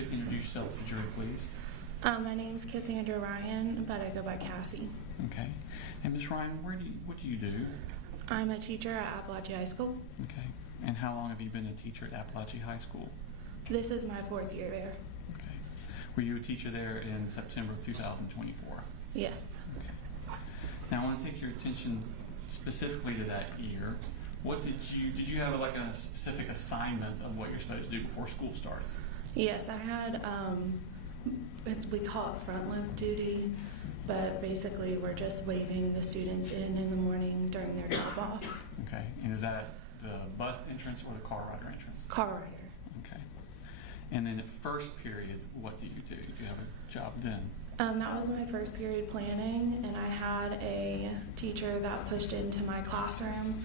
could introduce yourself to the jury, please. My name's Cassandra Ryan, but I go by Cassie. Okay. And Ms. Ryan, what do you do? I'm a teacher at Apalachee High School. Okay. And how long have you been a teacher at Apalachee High School? This is my 4th year there. Okay. Were you a teacher there in September of 2024? Yes. Okay. Now I want to take your attention specifically to that year. What did you have like a specific assignment of what you're supposed to do before school starts? Yes, I had, we call it front loop duty, but basically we're just waving the students in the morning during their drop off. Okay. And is that the bus entrance or the car rider entrance? Car rider. Okay. And then at first period, what do? Do you have a job then? That was my first period planning, and I had a teacher that pushed into my classroom,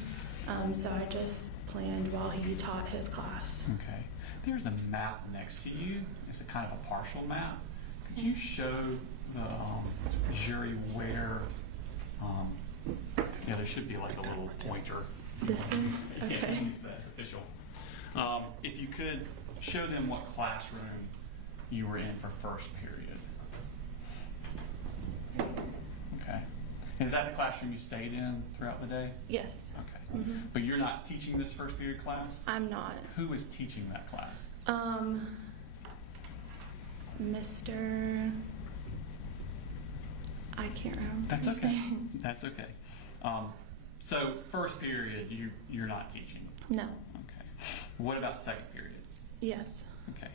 so I just planned while he taught his class. Okay. There's a map next to you. It's a kind of a partial map. Could you show the jury where, there should be like a little pointer. This is? Okay. That's official. If you could show them what classroom you were in for first period. Okay. Is that the classroom you stayed in throughout the day? Yes. Okay. Mm-hmm. But you're not teaching this first period class? I'm not. Who is teaching that class? Mr. I can't remember. That's his okay. name. That's okay. So first period, you're not teaching? No. Okay. What about second period? Yes. Okay.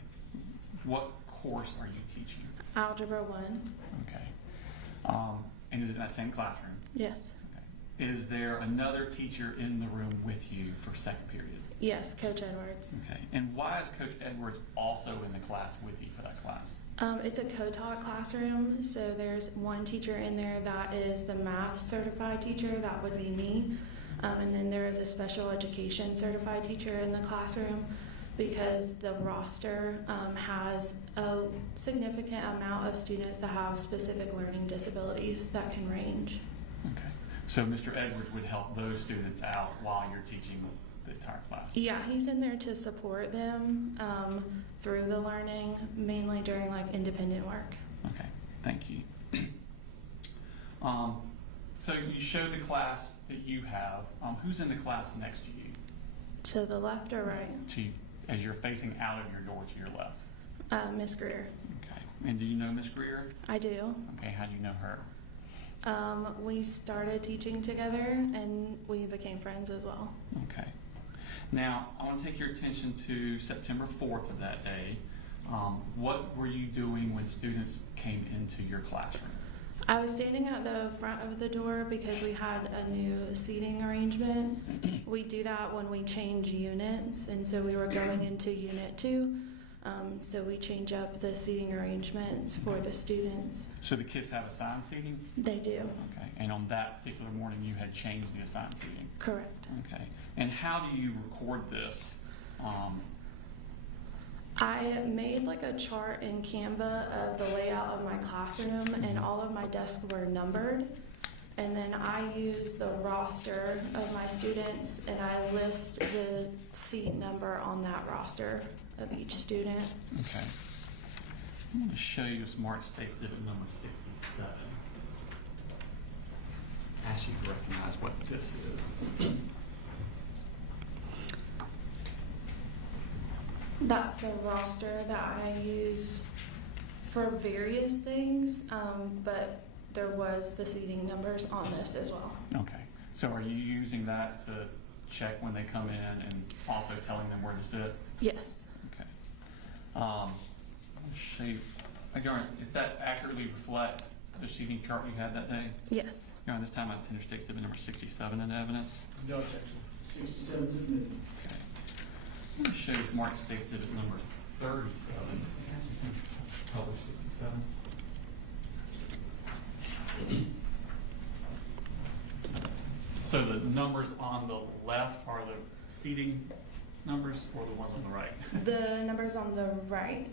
What course are you teaching? Algebra 1. Okay. And is it in that same classroom? Yes. Okay. Is there another teacher in the room with you for second period? Yes, Coach Edwards. Okay. And why is Coach Edwards also in the class with you for that class? It's a co-taught classroom, so there's one teacher in there that is the math certified teacher, that would be me, and then there is a special education certified teacher in the classroom because the roster has a significant amount of students that have specific learning disabilities that can range. Okay. So Mr. Edwards would help those students out while you're teaching the entire class? Yeah, he's in there to support them through the learning, mainly during like independent work. Okay, thank you. So you showed the class that you have. Who's in the class next to you? To the left or right? As you're facing out of your door to your left. Miss Greer. Okay. And do you know Miss Greer? I do. Okay, how do you know her? We started teaching together and we became friends as well. Okay. Now, I want to take your attention to September 4th of that day. What were you doing when students came into your classroom? I was standing at the front of the door because we had a new seating arrangement. We do that when we change units, and so we were going into Unit 2. So we change up the seating arrangements for the students. So the kids have assigned seating? They do. Okay. And on that particular morning, you had changed the assigned seating? Correct. Okay. And how do you record this? I made like a chart in Canva of the layout of my classroom, and all of my desks were numbered. And then I use the roster of my students, and I list the seat number on that roster of each student. Okay. I'm going to show you Smart State Exhibit number 67. Ask you to recognize what this is. That's the roster that I used for various things, but there was the seating numbers on this as well. Okay. So are you using that to check when they come in and also telling them where to sit? Yes. Okay. Let me show you. Does that accurately reflect the seating chart you had that day? Yes. Your Honor, this time I intend to state exhibit number 67 in evidence. No objection. 67 is admitted. Okay. I'm going to show you Smart State Exhibit number 37. Published 67. So the numbers on the left are the seating numbers, or the ones on the right? The numbers on the right.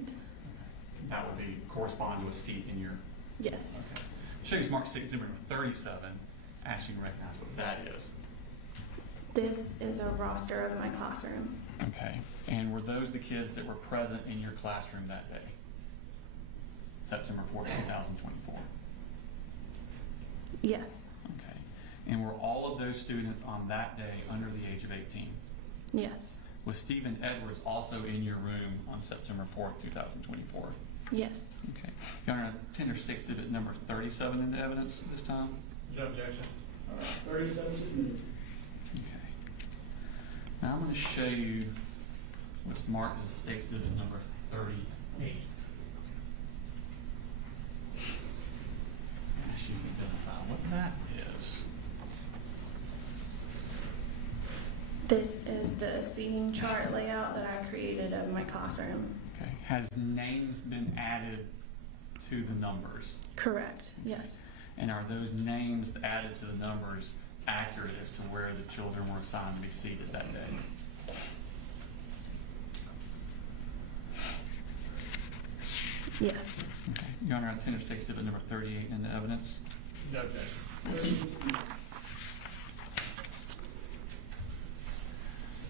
That would be correspond to a seat in your. Yes. Okay. Show you Smart State Exhibit number 37. Ask you to recognize what that is. This is a roster of my classroom. Okay. And were those the kids that were present in your classroom that day? September 4th, 2024? Yes. Okay. And were all of those students on that day under the age of 18? Yes. Was Stephen Edwards also in your room on September 4th, 2024? Yes. Okay. Your Honor, tender state exhibit number 37 into evidence this time? No objection. 37 submitted. Okay. Now I'm going to show you what's marked as state exhibit number 38. Ask you to identify what that is. This is the seating chart layout that I created of my classroom. Okay. Has names been added to the numbers? Correct. Yes. And are those names added to the numbers accurate as to where the children were assigned to be seated that day? Yes. Okay. Your Honor, I tender state exhibit number 38 into evidence. No objection.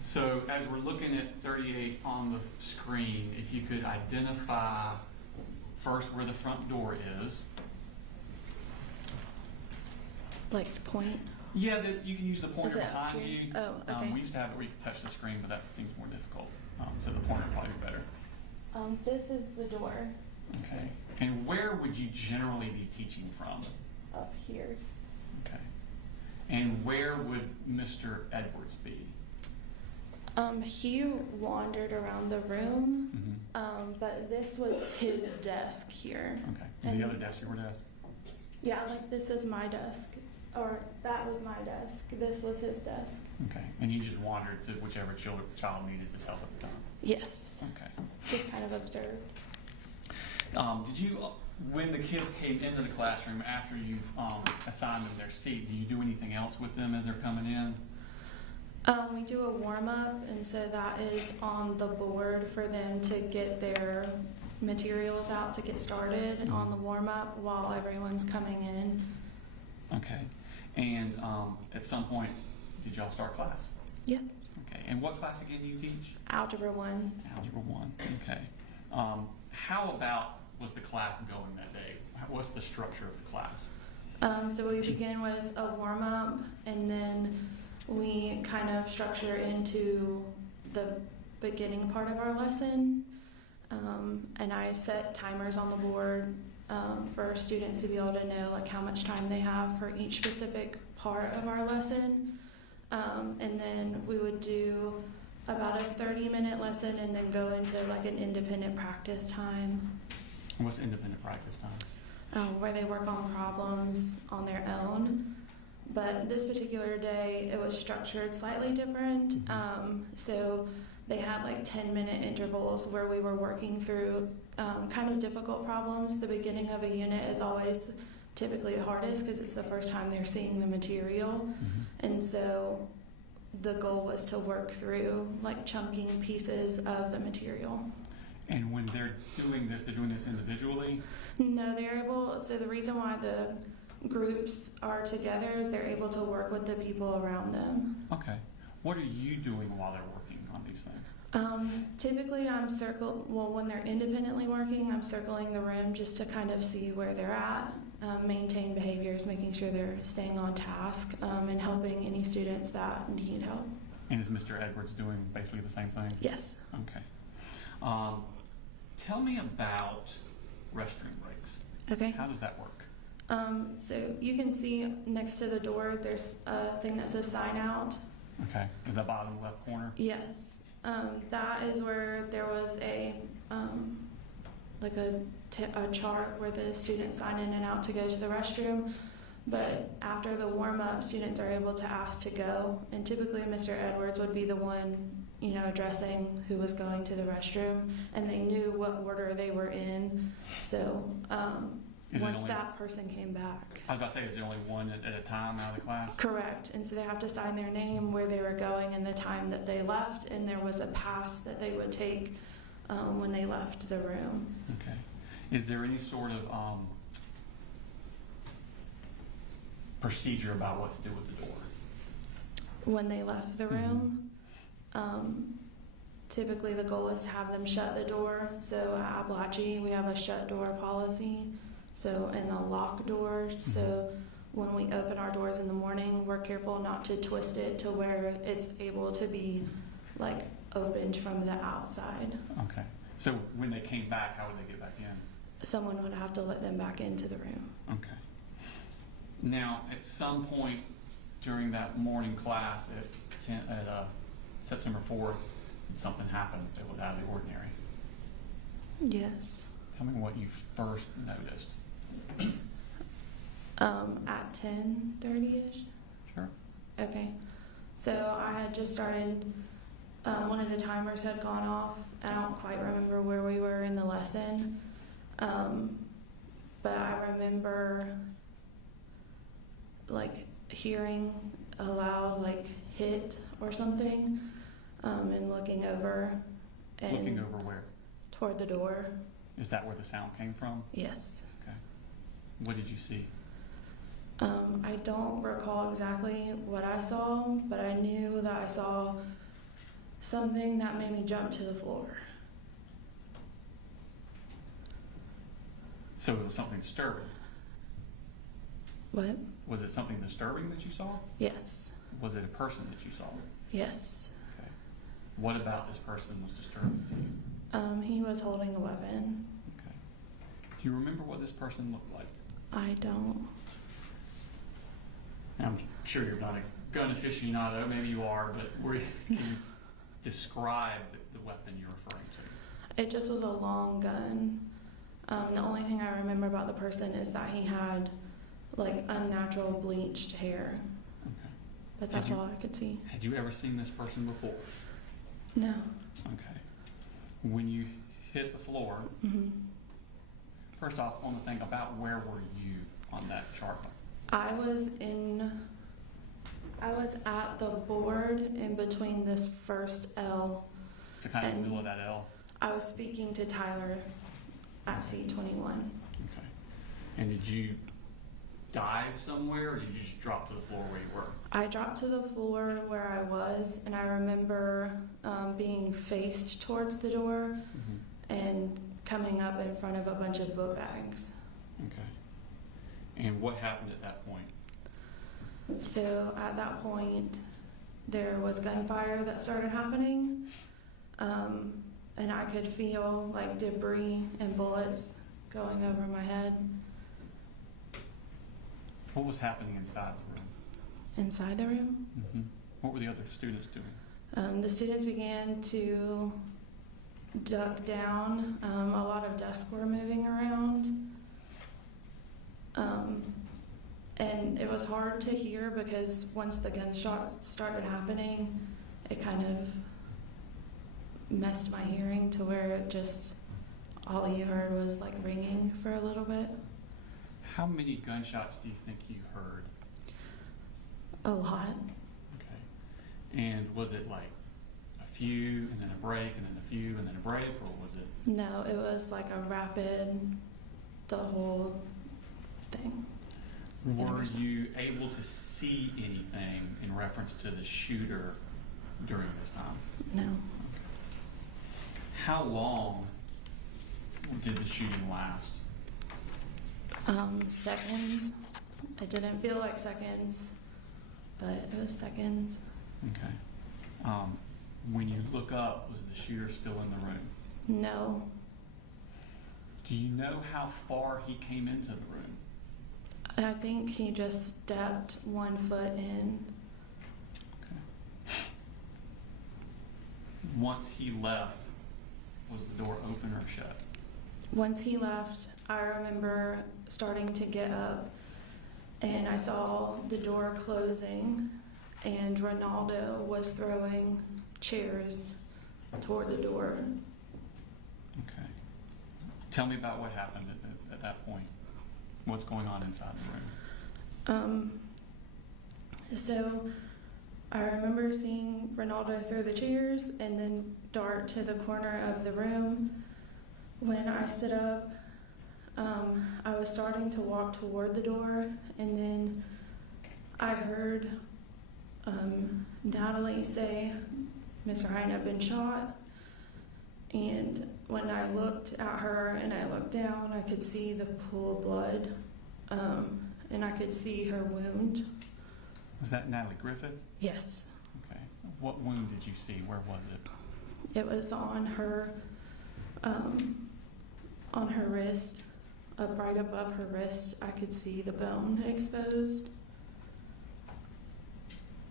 So as we're looking at 38 on the screen, if you could identify first where the front door is. Like the point. Yeah, you can use the pointer Is it behind here? you. Oh, okay. We used to have it where you could touch the screen, but that seems more difficult. So the pointer would probably be better. This is the door Okay. And where would you generally be teaching from? up here. Okay. And where would Mr. Edwards be? He wandered around the room, Mm-hmm. but this was his desk here. Okay. Is the other desk your desk? Yeah, like this is my desk, or that was my desk. This was his desk. Okay. And he just wandered to whichever child needed his help at the time? Yes, Okay. just kind of observed. Did you, when the kids came into the classroom after you've assigned them their seat, do you do anything else with them as they're coming in? We do a warm up, and so that is on the board for them to get their materials out to get started on the warm up while everyone's coming in. Okay. And at some point, did y'all start class? Yes. Okay. And what class again do you teach? Algebra 1. Algebra 1. Okay. How about was the class going that day? What's the structure of the class? So we begin with a warm up, and then we kind of structure into the beginning part of our lesson. And I set timers on the board for students to be able to know like how much time they have for each specific part of our lesson. And then we would do about a 30-minute lesson and then go into like an independent practice time. And what's independent practice time? Where they work on problems on their own. But this particular day, it was structured slightly different. So they had like 10-minute intervals where we were working through kind of difficult problems. The beginning of a unit is always typically the hardest because it's the first time they're seeing the material. And so the goal was to work through like chunking pieces of the material. And when they're doing this individually? No, they're able, so the reason why the groups are together is they're able to work with the people around them. Okay. What are you doing while they're working on these things? Typically when they're independently working, I'm circling the room just to kind of see where they're at, maintain behaviors, making sure they're staying on task, and helping any students that need help. And is Mr. Edwards doing basically the same thing? Yes. Okay. Tell me about restroom breaks. Okay. How does that work? So you can see next to the door, there's a thing that says sign out. Okay. In the bottom left corner? Yes. That is where there was a chart where the students sign in and out to go to the restroom. But after the warm-up, students are able to ask to go. And typically Mr. Edwards would be the one, addressing who was going to the restroom. And they knew what order they were in. So once that person came back. I was about to say, is there only one at a time out of the class? Correct. And so they have to sign their name, where they were going, and the time that they left. And there was a pass that they would take when they left the room. Okay. Is there any sort of procedure about what to do with the door? When they left the room, typically the goal is to have them shut the door. So at Apalachee, we have a shut door policy, so, and a lock door. So when we open our doors in the morning, we're careful not to twist it to where it's able to be like opened from the outside. Okay. So when they came back, how would they get back in? Someone would have to let them back into the room. Okay. Now, at some point during that morning class at September 4th, something happened that was out of the ordinary. Yes. Tell me what you first noticed. At 10:30ish. Sure. Okay. So I had just started. One of the timers had gone off. I don't quite remember where we were in the lesson, but I remember like hearing a loud like hit or something, and looking over and Looking over where? toward the door. Is that where the sound came from? Yes. Okay. What did you see? I don't recall exactly what I saw, but I knew that I saw something that made me jump to the floor. So it was something disturbing. What? Was it something disturbing that you saw? Yes. Was it a person that you saw? Yes. Okay. What about this person was disturbing to you? He was holding a weapon. Okay. Do you remember what this person looked like? I don't. And I'm sure you're not a gun aficionado, maybe you are, but can you describe the weapon you're referring to? It just was a long gun. The only thing I remember about the person is that he had like unnatural bleached hair, Okay. but that's Had you- all I could see. Had you ever seen this person before? No. Okay. When you hit the floor, hmm first off, on the thing about where were you on that chart? I was at the board in between this first L. So kind of in the And- middle of that L? I was speaking to Tyler at C21. Okay. And did you dive somewhere, or did you just drop to the floor where you were? I dropped to the floor where I was, and I remember being faced towards the door and coming up in front of a bunch of book bags. Okay. And what happened at that point? So at that point, there was gunfire that started happening, and I could feel like debris and bullets going over my head What was happening inside the room? inside the room. What were the other students doing? The students began to duck down. A lot of desks were moving around. And it was hard to hear because once the gunshots started happening, it kind of messed my hearing to where it just, all you heard was like ringing for a little bit. How many gunshots do you think you heard? A lot. Okay. And was it like a few and then a break and then a few and then a break, or was it? No, it was like a rapid, the whole thing. Were you able to see anything in reference to the shooter during this time? No. How long did the shooting last? Seconds. It didn't feel like seconds, but it was seconds. Okay. When you look up, was the shooter still in the room? No. Do you know how far he came into the room? I think he just stepped 1 foot in. Okay. Once he left, was the door open or shut? Once he left, I remember starting to get up and I saw the door closing and Ronaldo was throwing chairs toward the door. Okay. Tell me about what happened at that point. What's going on inside the room? So I remember seeing Ronaldo throw the chairs and then dart to the corner of the room. When I stood up, I was starting to walk toward the door, and then I heard Natalie say, "Mr. Hine had been shot," And when I looked at her and I looked down, I could see the pool of blood, and I could see her wound. Was that Natalie Griffith? Yes, Okay. What wound did you see? Where was it? it was on her wrist, up right above her wrist. I could see the bone exposed.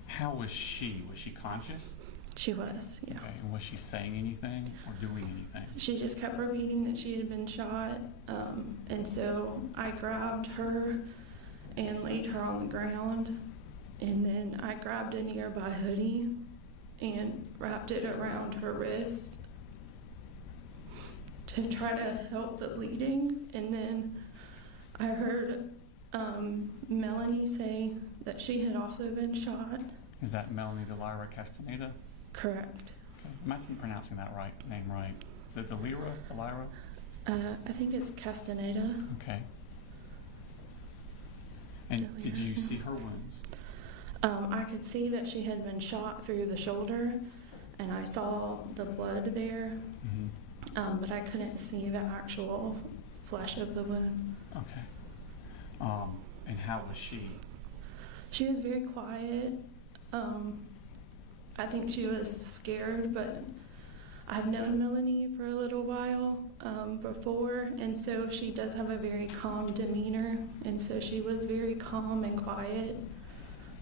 How was she? Was she conscious? She was, yeah. Okay. And was she saying anything or doing anything? She just kept repeating that she had been shot, and so I grabbed her and laid her on the ground, and then I grabbed a nearby hoodie and wrapped it around her wrist to try to help the bleeding. And then I heard Melanie say that she had also been shot. Is that Melanie Delira Castaneda? Correct. Okay. Imagine pronouncing that name right. Is it Delira? I think it's Castaneda. Okay. And did you see her wounds? I could see that she had been shot through the shoulder, and I saw the blood there, Mm-hmm. but I couldn't see the actual flesh of the wound. Okay. And how was she? She was very quiet. I think she was scared, but I've known Melanie for a little while before, and so she does have a very calm demeanor, and so she was very calm and quiet,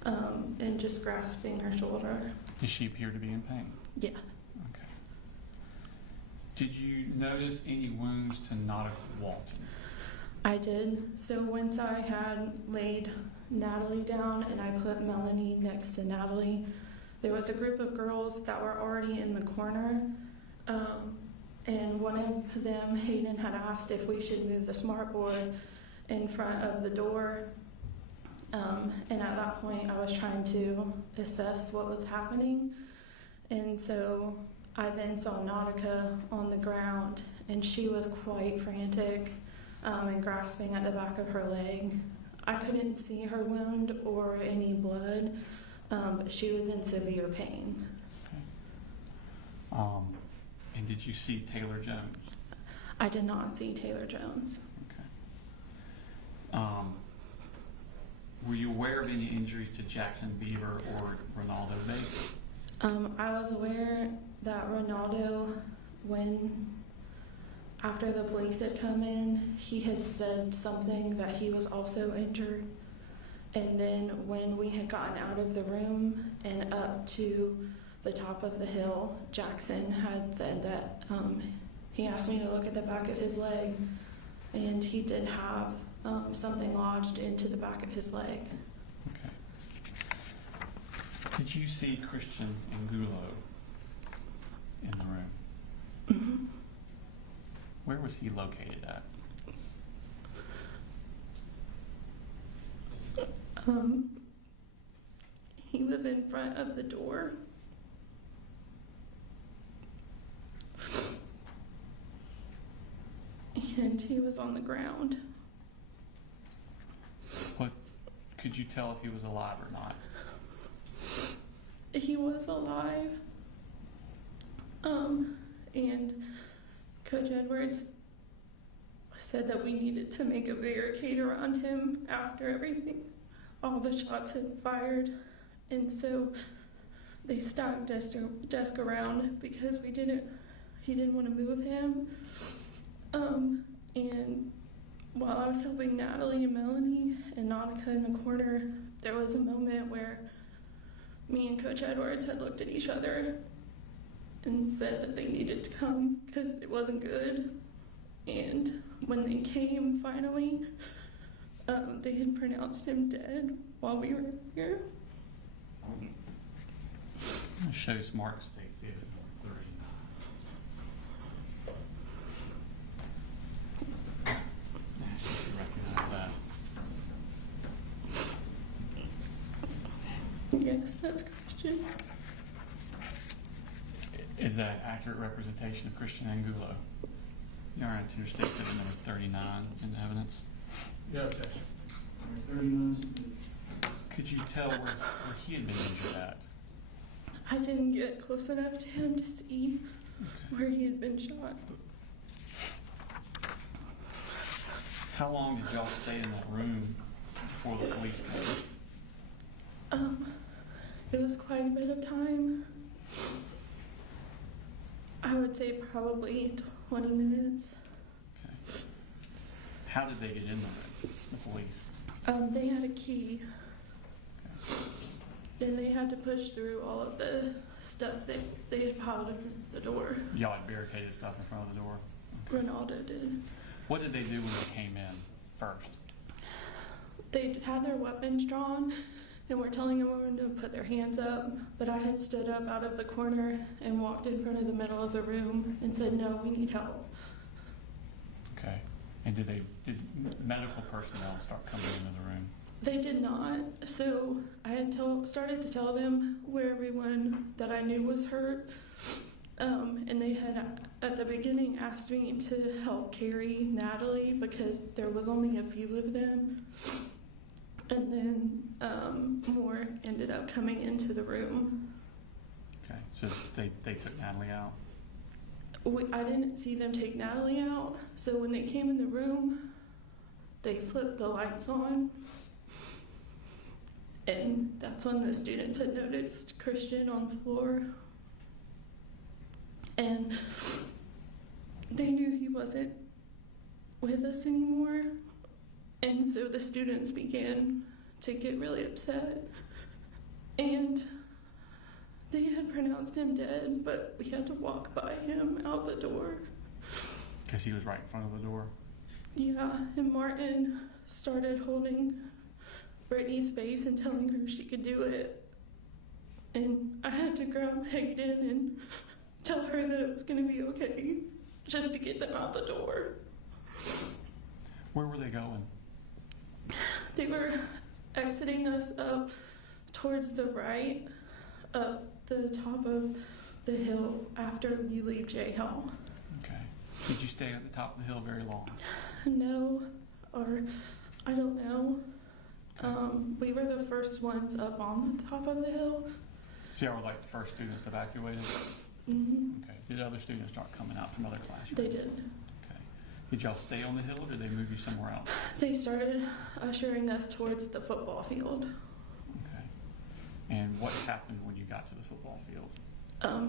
and just grasping her shoulder. Did she appear to be in pain? Yeah. Okay. Did you notice any wounds to Nautica Walton? I did. So once I had laid Natalie down and I put Melanie next to Natalie, there was a group of girls that were already in the corner, and one of them, Hayden, had asked if we should move the smartboard in front of the door, and at that point I was trying to assess what was happening, and so I then saw Nautica on the ground, and she was quite frantic and grasping at the back of her leg. I couldn't see her wound or any blood, but she was in severe pain. Okay. And did you see Taylor Jones? I did not see Taylor Jones. Okay. Were you aware of any injuries to Jackson Beaver or Ronaldo Bates? I was aware that Ronaldo, after the police had come in, he had said something that he was also injured. And then when we had gotten out of the room and up to the top of the hill, Jackson had said that he asked me to look at the back of his leg, and he did have something lodged into the back of his leg. Okay. Did you see Christian Angulo in the room? Mm-hmm. Where was he located at? He was in front of the door. And he was on the ground. What could you tell if he was alive or not? He was alive. And Coach Edwards said that we needed to make a barricade around him after everything, all the shots had fired. And so they stacked desk around because he didn't want to move him. And while I was helping Natalie and Melanie and Nautica in the corner, there was a moment where me and Coach Edwards had looked at each other and said that they needed to come because it wasn't good. And when they came finally, they had pronounced him dead while we were here. I'm going to show Smart Stacy at number 30. I should recognize that. Yes, that's Christian. Is that an accurate representation of Christian Angulo? You are to state that number 39 in the evidence. No objection. 39 submitted. Could you tell where he had been injured at? I didn't get close enough to him to see. where he had been shot. How long did y'all stay in that room before the police came? It was quite a bit of time. I would say probably 20 minutes. Okay. How did they get in the room, the police? They had a key, Okay. and they had to push through all of the stuff that they had piled in the door. Y'all had barricaded stuff in front of the door? Okay. Ronaldo did. What did they do when they came in first? They had their weapons drawn and were telling everyone to put their hands up, but I had stood up out of the corner and walked in front of the middle of the room and said, "No, we need help." Okay. And did medical personnel start coming into the room? They did not. So I had started to tell them where everyone that I knew was hurt. And they had, at the beginning, asked me to help carry Natalie because there was only a few of them. And then more ended up coming into the room. Okay. So they took Natalie out? I didn't see them take Natalie out. So when they came in the room, they flipped the lights on. And that's when the students had noticed Christian on the floor. And they knew he wasn't with us anymore. And so the students began to get really upset. And they had pronounced him dead, but we had to walk by him out the door. Because he was right in front of the door? Yeah, and Martin started holding Brittany's face and telling her she could do it. And I had to grab Hayden and tell her that it was going to be okay, just to get them out the door. Where were they going? They were exiting us up towards the right, up the top of the hill after you leave J Hall. Okay. Did you stay at the top of the hill very long? No, or I don't know. We were the first ones up on the top of the hill. So y'all were like the first students evacuated? Mm-hmm. Okay. Did other students start coming out from other classrooms? They did. Okay. Did y'all stay on the hill or did they move you somewhere else? They started ushering us towards the football field. Okay. And what happened when you got to the football field?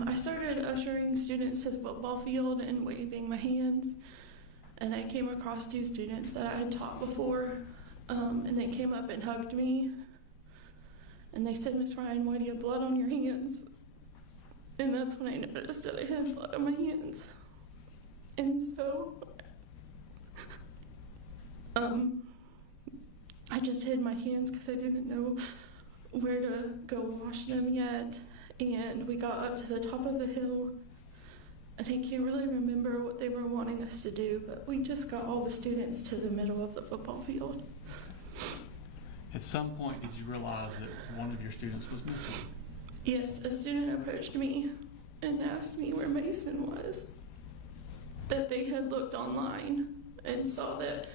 I started ushering students to the football field and waving my hands. And I came across two students that I had taught before. And they came up and hugged me. And they said, "Miss Ryan, why do you have blood on your hands?" And that's when I noticed that I had blood on my hands. And so, I just hid my hands because I didn't know where to go wash them yet. And we got up to the top of the hill. And I can't really remember what they were wanting us to do, but we just got all the students to the middle of the football field. At some point, did you realize that one of your students was missing? Yes, a student approached me and asked me where Mason was. That they had looked online and saw that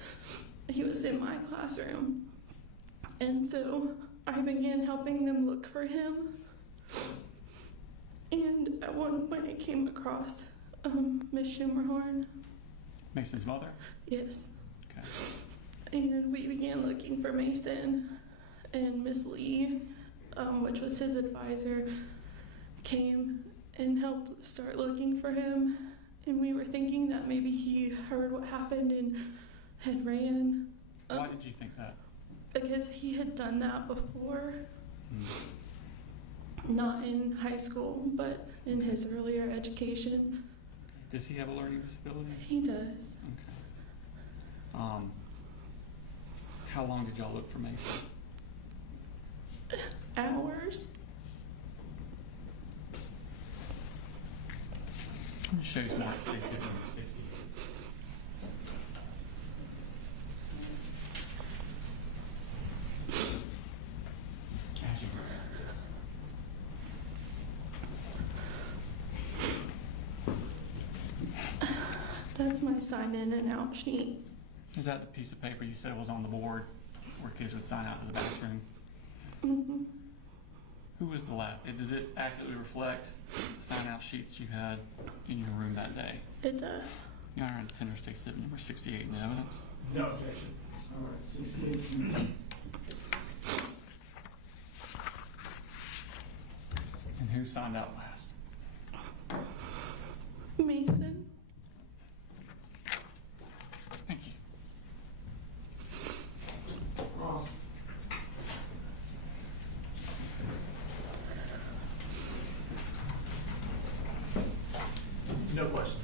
he was in my classroom. And so I began helping them look for him. And at one point I came across Miss Schumerhorn. Mason's mother? Yes. Okay. And we began looking for Mason, and Miss Lee, which was his advisor, came and helped start looking for him. And we were thinking that maybe he heard what happened and had ran. Why did you think that? Because he had done that before. Not in high school, but in his earlier education. Does he have a learning disability? He does. Okay. How long did y'all look for Mason? Hours. It shows Mark's face number 60. As you realize this. That's my sign in and out sheet. Is that the piece of paper you said was on the board where kids would sign out to the bathroom? Mm-hmm. Who was the last? Does it accurately reflect the sign-out sheets you had in your room that day? It does. Your Honor, Tender State Exhibit number 68 in evidence. No objection. All right, 68. And who signed out last? Mason. Thank you. Ross. No questions.